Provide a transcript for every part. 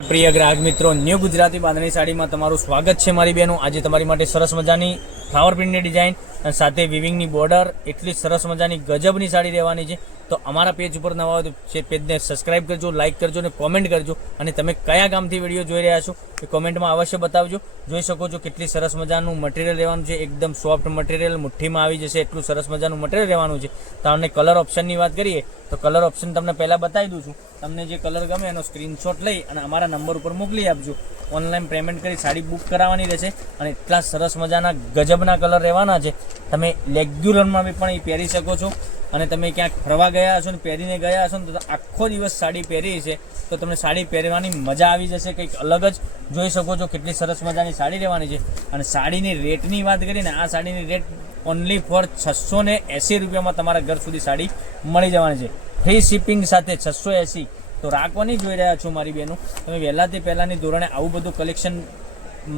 પ્રિય ગ્રાહક મિત્રો, ન્યૂ ગુજરાતી બાંધણી સાડીમાં તમારું સ્વાગત છે મારી બહેનો। આજે તમારી માટે સરસ મજાની ફ્લાવર પ્રિન્ટની ડિઝાઇન અને સાથે વિવિંગની બોર્ડર એટલી સરસ મજાની ગજબની સાડી રહેવાની છે। તો અમારા પેજ ઉપર નવા હોય તો પેજને સબસ્ક્રાઇબ કરજો, લાઇક કરજો અને કોમેન્ટ કરજો। અને તમે કયા ગામથી વિડીયો જોઈ રહ્યા છો એ કોમેન્ટમાં અવશ્ય બતાવજો। જોઈ શકો છો કેટલી સરસ મજાનું મટીરિયલ રહેવાનું છે, એકદમ સોફ્ટ મટીરિયલ, મુઠ્ઠીમાં આવી જશે એટલું સરસ મજાનું મટીરિયલ રહેવાનું છે। તમને કલર ઓપ્શનની વાત કરીએ તો કલર ઓપ્શન તમને પહેલાં બતાવી દઉં છું। તમને જે કલર ગમે એનો સ્ક્રીનશોટ લઈ અને અમારા નંબર ઉપર મોકલી આપજો। ઓનલાઈન પેમેન્ટ કરી સાડી બુક કરાવવાની રહેશે અને એટલા સરસ મજાના ગજબના કલર રહેવાના છે। તમે રેગ્યુલરમાં પણ એ પહેરી શકો છો અને તમે ક્યાંક ફરવા ગયા હશો ને પહેરીને ગયા હશો ને તો આખો દિવસ સાડી પહેરી છે તો તમને સાડી પહેરવાની મજા આવી જશે, કંઈક અલગ જ। જોઈ શકો છો કેટલી સરસ મજાની સાડી રહેવાની છે। અને સાડીની રેટની વાત કરીએ ને, આ સાડીની રેટ ઓનલી ફોર 680 રૂપિયામાં તમારા ઘર સુધી સાડી મળી જવાની છે, ફ્રી શિપિંગ સાથે 680। તો રાખવાની જોઈ રહ્યા છો મારી બહેનો, તમે વહેલાથી પહેલાંની ધોરણે આવું બધું કલેક્શન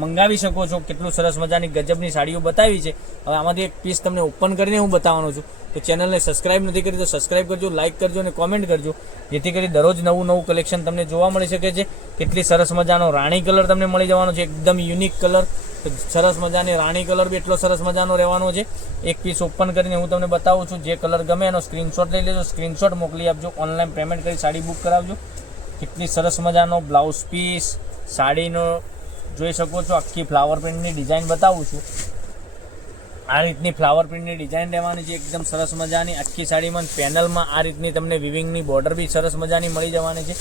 મંગાવી શકો છો। કેટલું સરસ મજાની ગજબની સાડીઓ બતાવી છે। હવે આમાંથી એક પીસ તમને ઓપન કરીને હું બતાવવાનો છું। તો ચેનલને સબસ્ક્રાઇબ નથી કરી તો સબસ્ક્રાઇબ કરજો, લાઇક કરજો અને કોમેન્ટ કરજો, જેથી કરી દરરોજ નવું કલેક્શન તમને જોવા મળી શકે છે। કેટલી સરસ મજાનો રાણી કલર તમને મળી જવાનો છે, એકદમ યુનિક કલર। સરસ મજાની રાણી કલર બી એટલો સરસ મજાનો રહેવાનો છે। એક પીસ ઓપન કરીને હું તમને બતાવું છું। જે કલર ગમે એનો સ્ક્રીનશોટ લઈ લેજો, સ્ક્રીનશોટ મોકલી આપજો, ઓનલાઈન પેમેન્ટ કરી સાડી બુક કરાવજો। કેટલી સરસ મજાનો બ્લાઉઝ પીસ સાડીનો જોઈ શકો છો। આખી ફ્લાવર પ્રિન્ટની ડિઝાઇન બતાવું છું। આ રીતની ફ્લાવર પ્રિન્ટની ડિઝાઇન રહેવાની છે, એકદમ સરસ મજાની। આખી સાડીમાં પેનલમાં આ રીતની તમને વિવિંગની બોર્ડર બી સરસ મજાની મળી જવાની છે।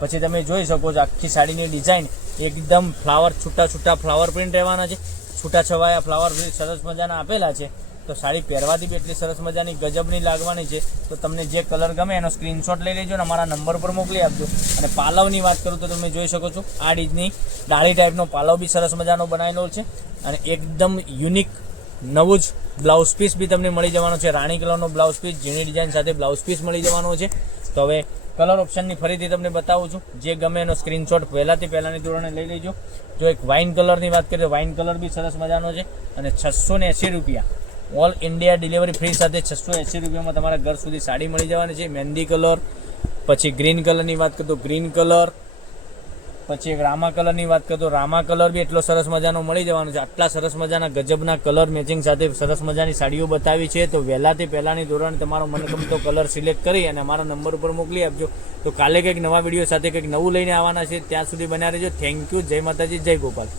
પછી તમે જોઈ શકો છો આખી સાડીની ડિઝાઇન એકદમ ફ્લાવર છૂટા ફ્લાવર પ્રિન્ટ રહેવાના છે, છૂટા છવાયા ફ્લાવર પ્રિન્ટ સરસ મજાના આપેલા છે। તો સાડી પહેરવાથી બી એટલી સરસ મજાની ગજબની લાગવાની છે। તો તમને જે કલર ગમે એનો સ્ક્રીનશોટ લઈ લેજો અને અમારા નંબર પર મોકલી આપજો। અને પાલવની વાત કરું તો તમે જોઈ શકો છો આ રીતની ડાળી ટાઈપનો પાલવ બી સરસ મજાનો બનાવેલો છે અને એકદમ યુનિક નવું જ બ્લાઉઝ પીસ બી તમને મળી જવાનો છે। રાણી કલરનો બ્લાઉઝ પીસ ઝીણી ડિઝાઇન સાથે બ્લાઉઝ પીસ મળી જવાનો છે। તો હવે કલર ઓપ્શનની ફરીથી તમને બતાવું છું। જે ગમે એનો સ્ક્રીનશોટ પહેલાંની ધોરણે લઈ લેજો। જો એક વાઇન કલરની વાત કરીએ તો વાઇન કલર બી સરસ મજાનો છે અને 680 રૂપિયા ઓલ ઇન્ડિયા ડિલિવરી ફ્રી સાથે 680 રૂપિયામાં તમારા ઘર સુધી સાડી મળી જવાની છે। મહેંદી કલર, પછી ગ્રીન કલરની વાત કરીએ તો ગ્રીન કલર, પછી એક રામા કલરની વાત કરીએ તો રામા કલર બી એટલો સરસ મજાનો મળી જવાનો છે। આટલા સરસ મજાના ગજબના કલર મેચિંગ સાથે સરસ મજાની સાડીઓ બતાવી છે। તો વહેલાથી પહેલાંની ધોરણે તમારો મનગમતો કલર સિલેક્ટ કરી અને અમારા નંબર ઉપર મોકલી આપજો। તો કાલે કંઈક નવા વિડીયો સાથે કંઈક નવું લઈને આવવાના છે, ત્યાં સુધી બન્યા રહેજો। થેન્ક યુ, જય માતાજી, જય ગોપાલ।